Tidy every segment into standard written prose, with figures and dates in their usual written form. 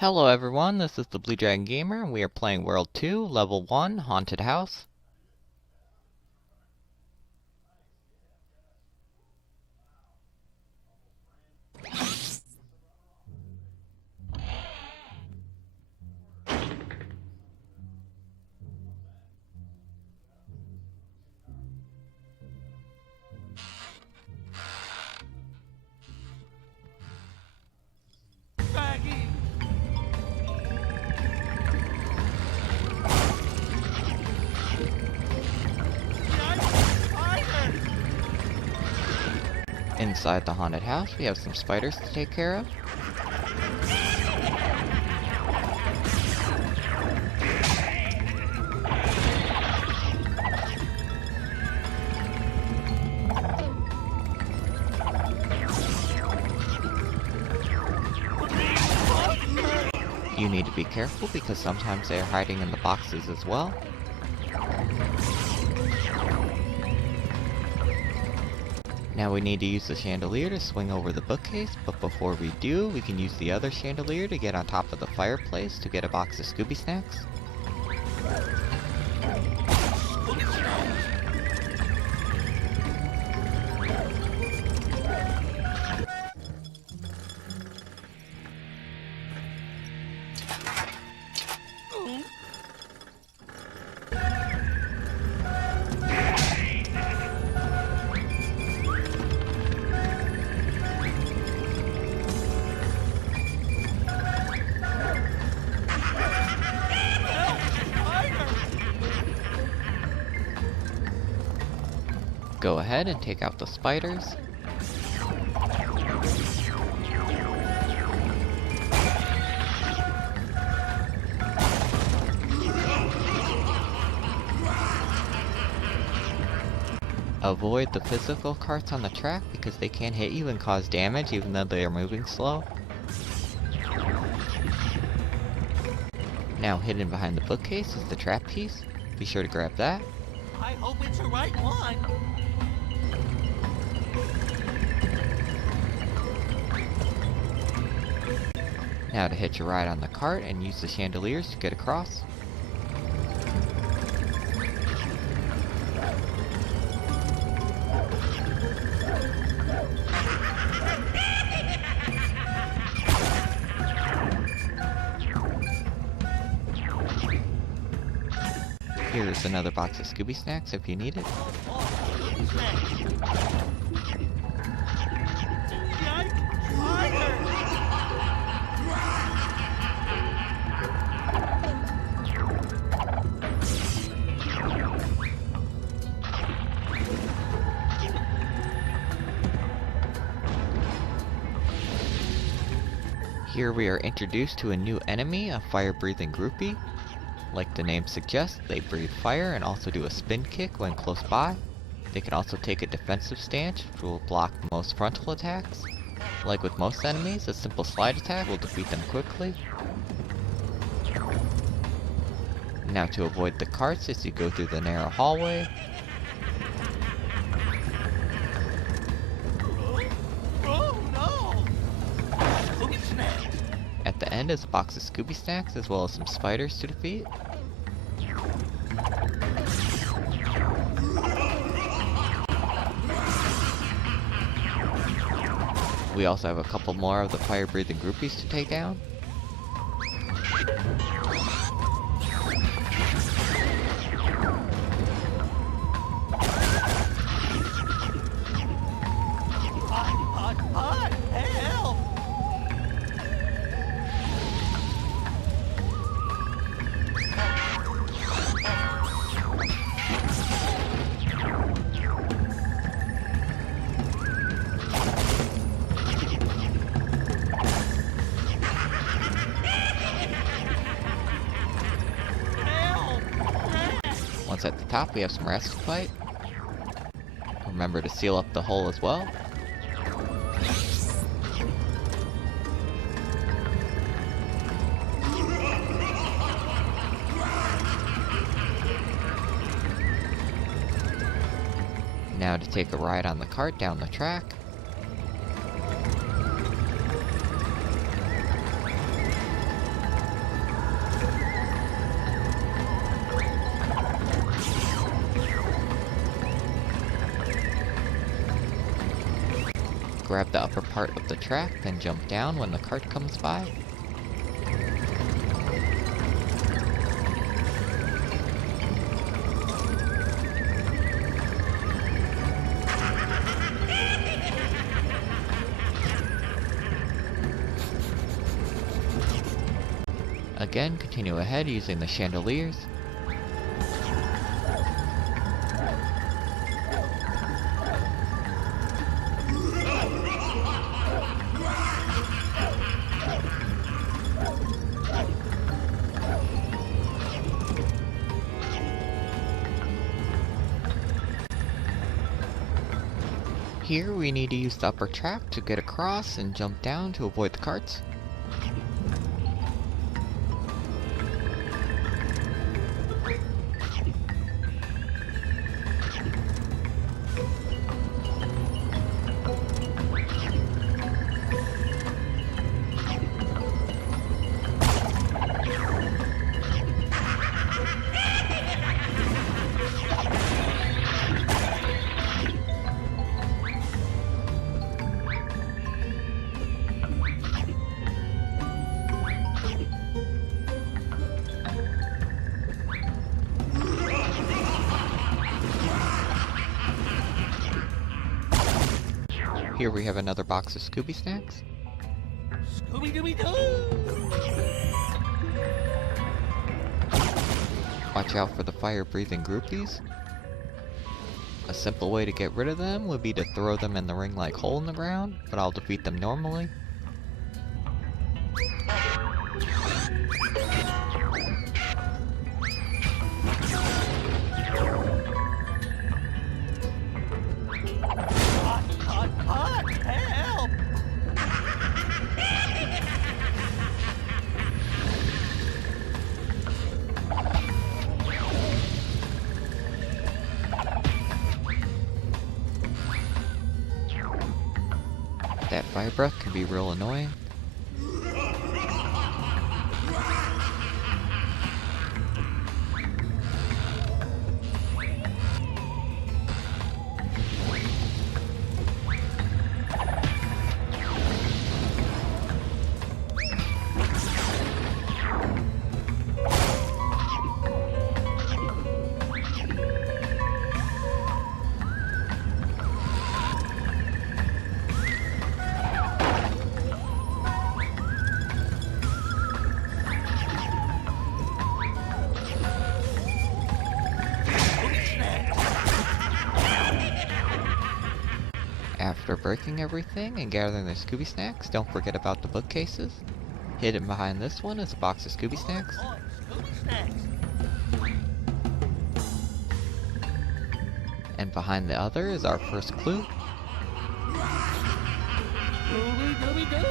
Hello everyone, this is the Blue Dragon Gamer, and we are playing World 2, Level 1, Haunted House. Inside the haunted house, we have some spiders to take care of. You need to be careful because sometimes they are hiding in the boxes as well. Now we need to use the chandelier to swing over the bookcase, but before we do, we can use the other chandelier to get on top of the fireplace to get a box of Scooby snacks. Go ahead and take out the spiders. Avoid the physical carts on the track because they can hit you and cause damage even though they are moving slow. Now hidden behind the bookcase is the trap piece. Be sure to grab that. I hope it's the right one. Now to hitch a ride on the cart and use the chandeliers to get across. Here's another box of Scooby snacks if you need it. Here we are introduced to a new enemy, a fire-breathing groupie. Like the name suggests, they breathe fire and also do a spin kick when close by. They can also take a defensive stance, which will block most frontal attacks. Like with most enemies, a simple slide attack will defeat them quickly. Now to avoid the carts as you go through the narrow hallway. At the end is a box of Scooby snacks as well as some spiders to defeat. We also have a couple more of the fire-breathing groupies to take down. Help! Once at the top, we have some rats to fight. Remember to seal up the hole as well. Now to take a ride on the cart down the track. Grab the upper part of the track, then jump down when the cart comes by. Again, continue ahead using the chandeliers. Here we need to use the upper track to get across and jump down to avoid the carts. Here we have another box of Scooby snacks. Scooby-Doo! Watch out for the fire-breathing groupies. A simple way to get rid of them would be to throw them in the ring-like hole in the ground, but I'll defeat them normally. Hot! Help! That fire breath can be real annoying. After breaking everything and gathering the Scooby snacks, don't forget about the bookcases. Hidden behind this one is a box of Scooby snacks. Oh, Scooby snacks! And behind the other is our first clue. Scooby-Doo!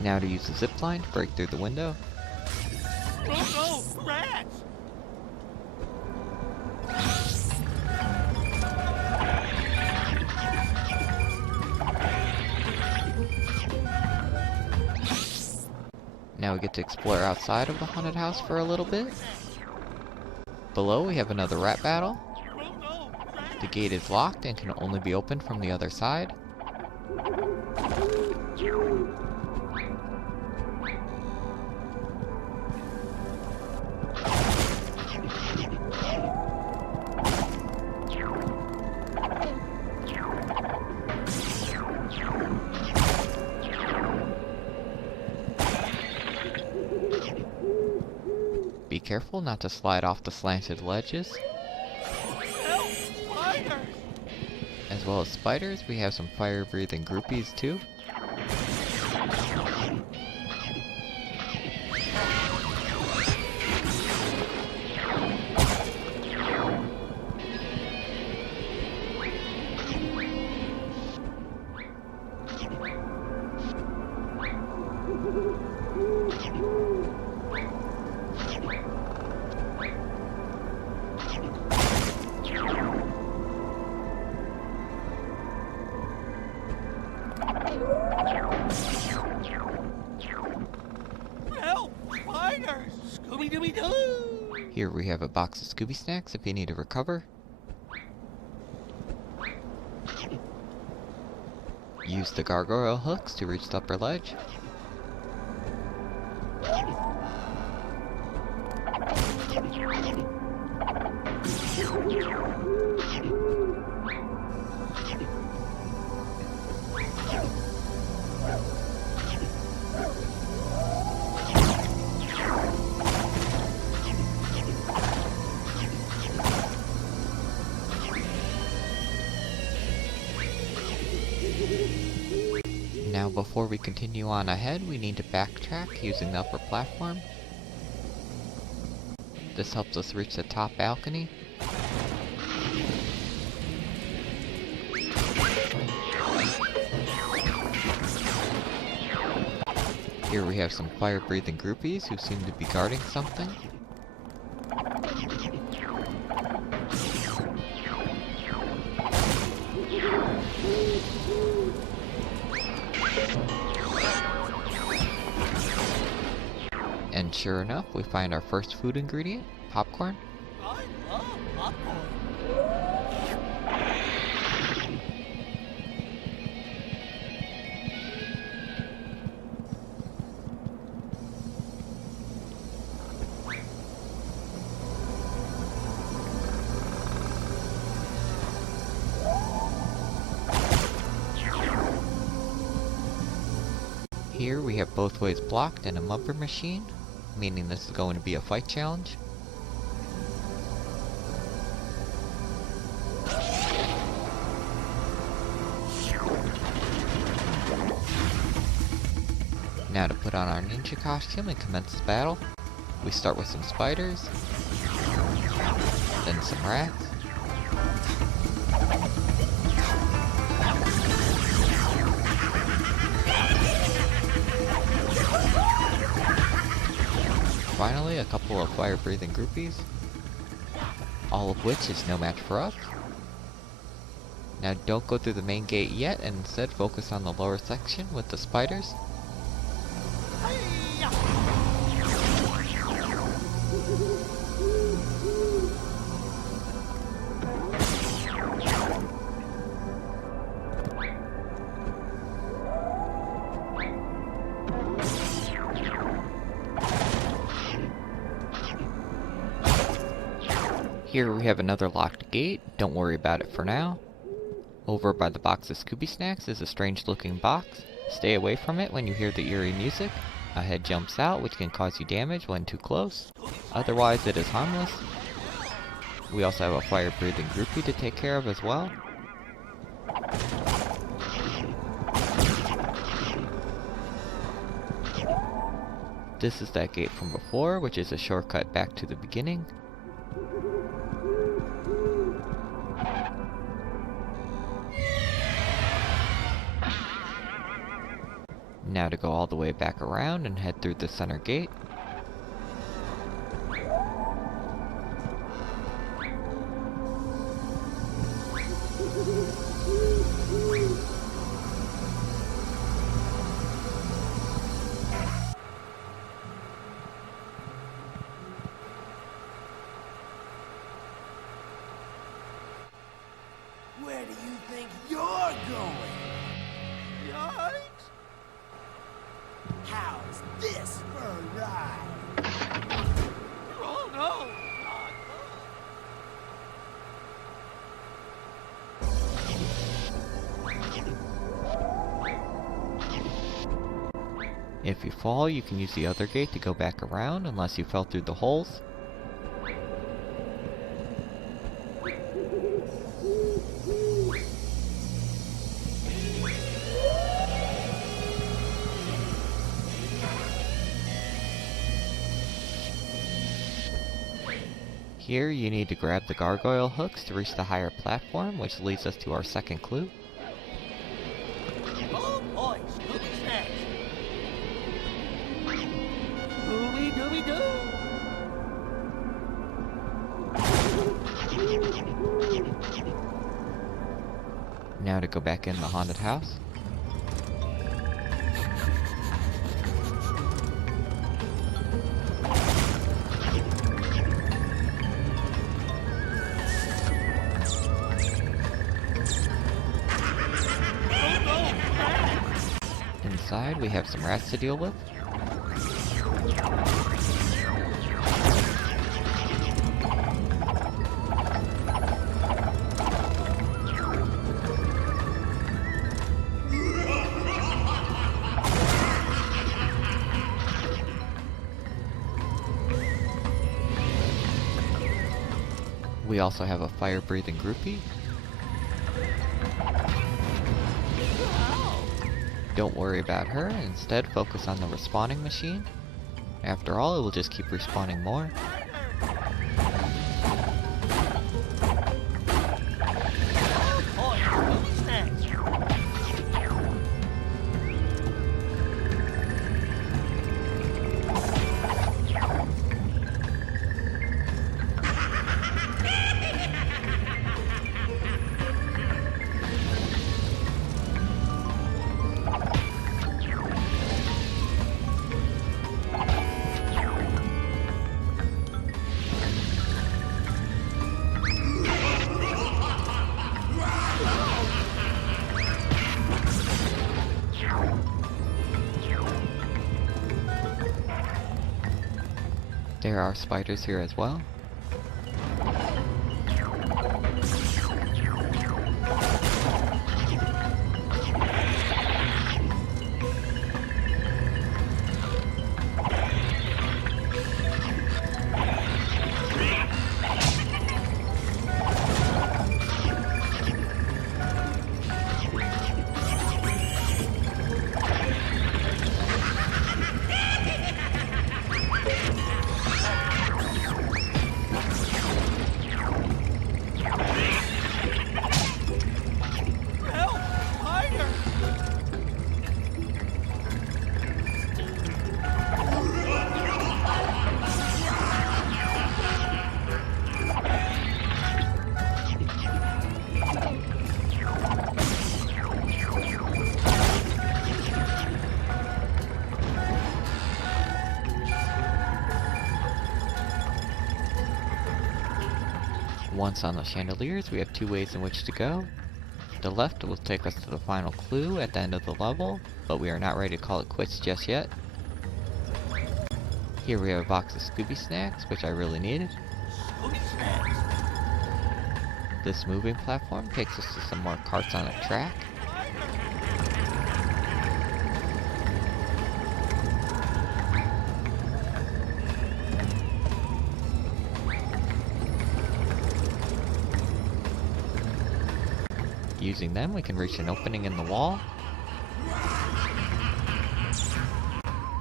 Now to use the zip line to break through the window. Oh no! Rats! Now we get to explore outside of the haunted house for a little bit. Below we have another rat battle. Oh no! Rats! The gate is locked and can only be opened from the other side. Be careful not to slide off the slanted ledges. Help! Spiders! As well as spiders, we have some fire-breathing groupies too. Help! Spiders! Scooby-Doo! Here we have a box of Scooby snacks if you need to recover. Use the gargoyle hooks to reach the upper ledge. Now before we continue on ahead, we need to backtrack using the upper platform. This helps us reach the top balcony. Here we have some fire-breathing groupies who seem to be guarding something. And sure enough, we find our first food ingredient, popcorn. I love popcorn. Here we have both ways blocked and a mumper machine, meaning this is going to be a fight challenge. Now to put on our ninja costume and commence this battle, we start with some spiders, then some rats, finally a couple of fire-breathing groupies, all of which is no match for us. Now don't go through the main gate yet, and instead focus on the lower section with the spiders. Here we have another locked gate, don't worry about it for now. Over by the box of Scooby snacks is a strange looking box. Stay away from it when you hear the eerie music. A head jumps out which can cause you damage when too close. Otherwise it is harmless. We also have a fire breathing groupie to take care of as well. This is that gate from before, which is a shortcut back to the beginning. Now to go all the way back around and head through the center gate. Where do you think you're going? Yikes! How's this for a ride? Oh no! If you fall, you can use the other gate to go back around unless you fell through the holes. Here you need to grab the gargoyle hooks to reach the higher platform, which leads us to our second clue. Oh boy, Scooby snacks! Scooby-Dooby-Doo! Now to go back in the haunted house. side, we have some rats to deal with. We also have a fire-breathing groupie. Don't worry about her, instead focus on the respawning machine. After all, it will just keep respawning more. Boys, Scooby snacks. There are spiders here as well. Help! Spider! Once on the chandeliers, we have two ways in which to go. The left will take us to the final clue at the end of the level, but we are not ready to call it quits just yet. Here we have a box of Scooby snacks, which I really needed. Scooby snacks. This moving platform takes us to some more carts on a track. Using them, we can reach an opening in the wall.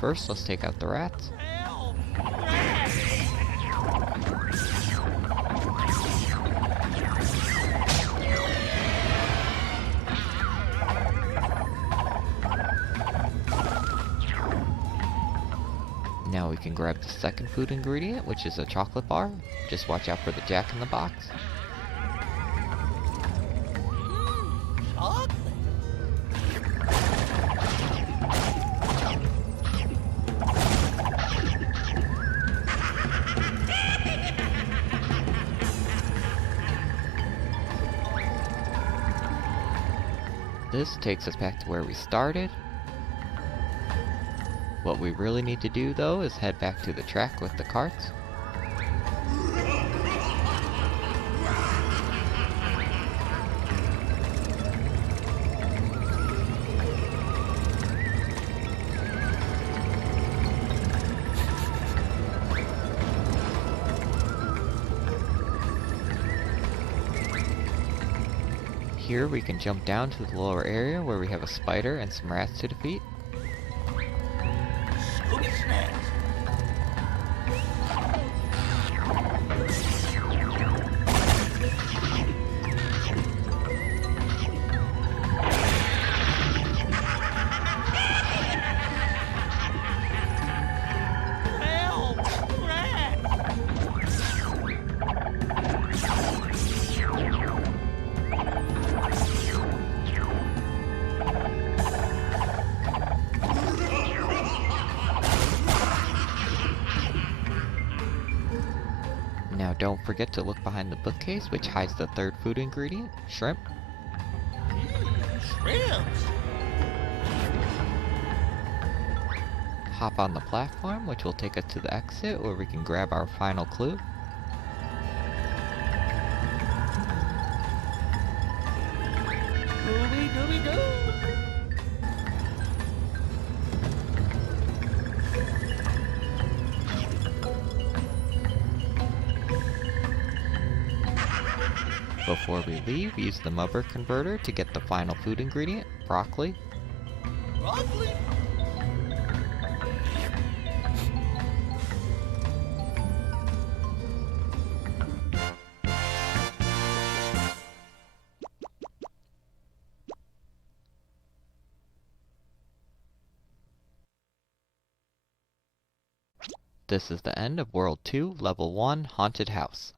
First, let's take out the rats. Help! Rats! Now we can grab the second food ingredient, which is a chocolate bar. Just watch out for the jack in the box. Chocolate. This takes us back to where we started. What we really need to do though is head back to the track with the carts. Here we can jump down to the lower area where we have a spider and some rats to defeat. Scooby snacks. Help! Rats! Now don't forget to look behind the bookcase, which hides the third food ingredient, shrimp. Shrimps. hop on the platform, which will take us to the exit where we can grab our final clue. Scooby-Doo! Before we leave, use the mubber converter to get the final food ingredient, broccoli. Broccoli? This is the end of World 2, Level 1, Haunted House.